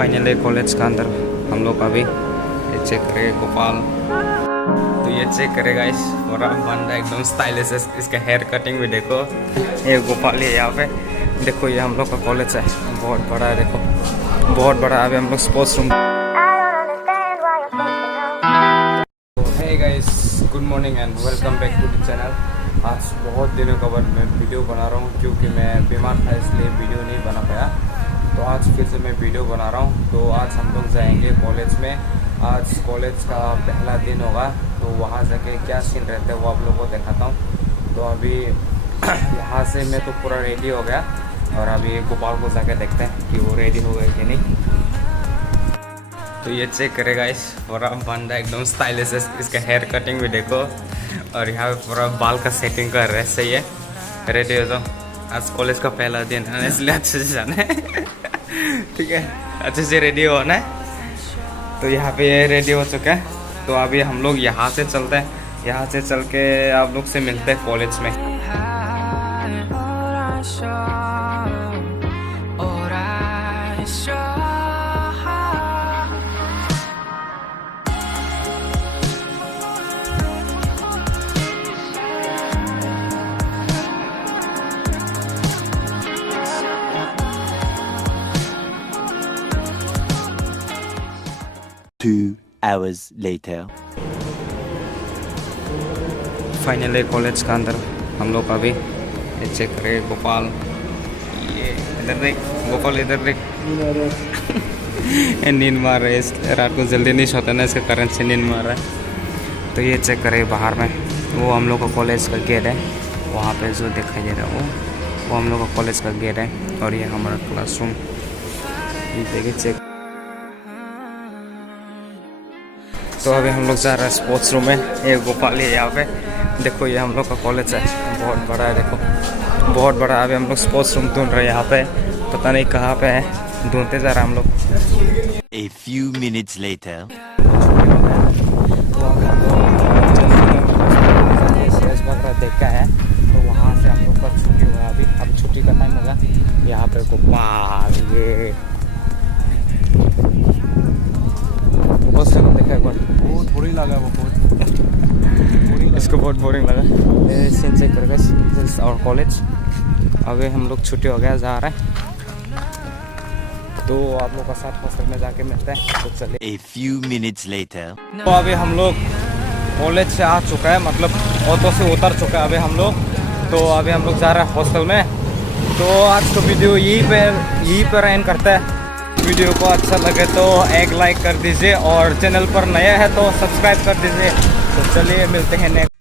Finally college का अंदर हम लोग अभी ये चेक करेंगे गोपाल। तो ये चेक करेगा इस पूरा बंदा एकदम स्टाइलिश है। इसका हेयर कटिंग भी देखो। ये गोपाल है यहाँ पे। देखो ये हम लोग का कॉलेज है, बहुत बड़ा है। देखो बहुत बड़ा। अभी हम लोग sports room. Hey guys, good morning and welcome back to the channel. आज बहुत दिनों के बाद मैं वीडियो बना रहा हूँ क्योंकि मैं बीमार था, इसलिए वीडियो नहीं बना पाया। तो आज फिर से मैं वीडियो बना रहा हूँ। तो आज हम लोग जाएंगे कॉलेज में। आज कॉलेज का पहला दिन होगा, तो वहाँ जाके क्या सीन रहता है वो आप लोगों को दिखाता हूँ। तो अभी यहाँ से मैं तो पूरा रेडी हो गया और अभी गोपाल को जाके देखते हैं कि वो रेडी हो गए कि नहीं। तो ये चेक करेगा इस पूरा बंदा एकदम स्टाइलिश है। इसका हेयर कटिंग भी देखो और यहाँ पे पूरा बाल का सेटिंग कर रहे। सही है, रेडी हो जाओ। आज कॉलेज का पहला दिन है इसलिए अच्छे से जाना है। ठीक है, अच्छे से रेडी होना है। तो यहाँ पे ये रेडी हो चुका है। तो अभी हम लोग यहाँ से चलते हैं। यहाँ से चल के आप लोग से मिलते हैं कॉलेज में। Two hours later. Finally college का अंदर हम लोग अभी ये चेक करें गोपाल। ये इधर देख गोपाल, इधर देख। नींद मार रहे हैं, रात को जल्दी नहीं सोता ना, इसके कारण से नींद मार रहा है। तो ये चेक करें बाहर में, वो हम लोग का कॉलेज का गेट है। वहाँ पे जो दिखाई दे रहा है वो हम लोग का कॉलेज का गेट है। और ये हमारा क्लासरूम, ये देखिए चेक। तो अभी हम लोग जा रहे हैं स्पोर्ट्स रूम में। ये गोपाल है यहाँ पे। देखो ये हम लोग का कॉलेज है, बहुत बड़ा है। देखो बहुत बड़ा। अभी हम लोग स्पोर्ट्स रूम ढूंढ रहे हैं यहाँ पे, पता नहीं कहाँ पे है, ढूंढते जा रहे हैं हम लोग। A few minutes later. देखा है तो वहाँ से हम लोग का छुट्टी हुआ। अभी छुट्टी का टाइम होगा। यहाँ पे गोपाल ये देखा एक बार, बहुत बोरिंग लगा वो। बहुत इसको बहुत बोरिंग लगा। सीन चेक करेगा और कॉलेज। अभी हम लोग छुट्टी हो गया, जा रहे हैं। तो आप लोग का साथ हॉस्टल में जाके मिलते हैं। तो चलिए। A few minutes later. तो अभी हम लोग कॉलेज से आ चुका है, मतलब ऑटो से उतर चुका है अभी हम लोग। तो अभी हम लोग जा रहे हैं हॉस्टल में। तो आज तो वीडियो यहीं पर एंड करता है। वीडियो को अच्छा लगे तो एक लाइक कर दीजिए और चैनल पर नया है तो सब्सक्राइब कर दीजिए। तो चलिए मिलते हैं नेक्स्ट।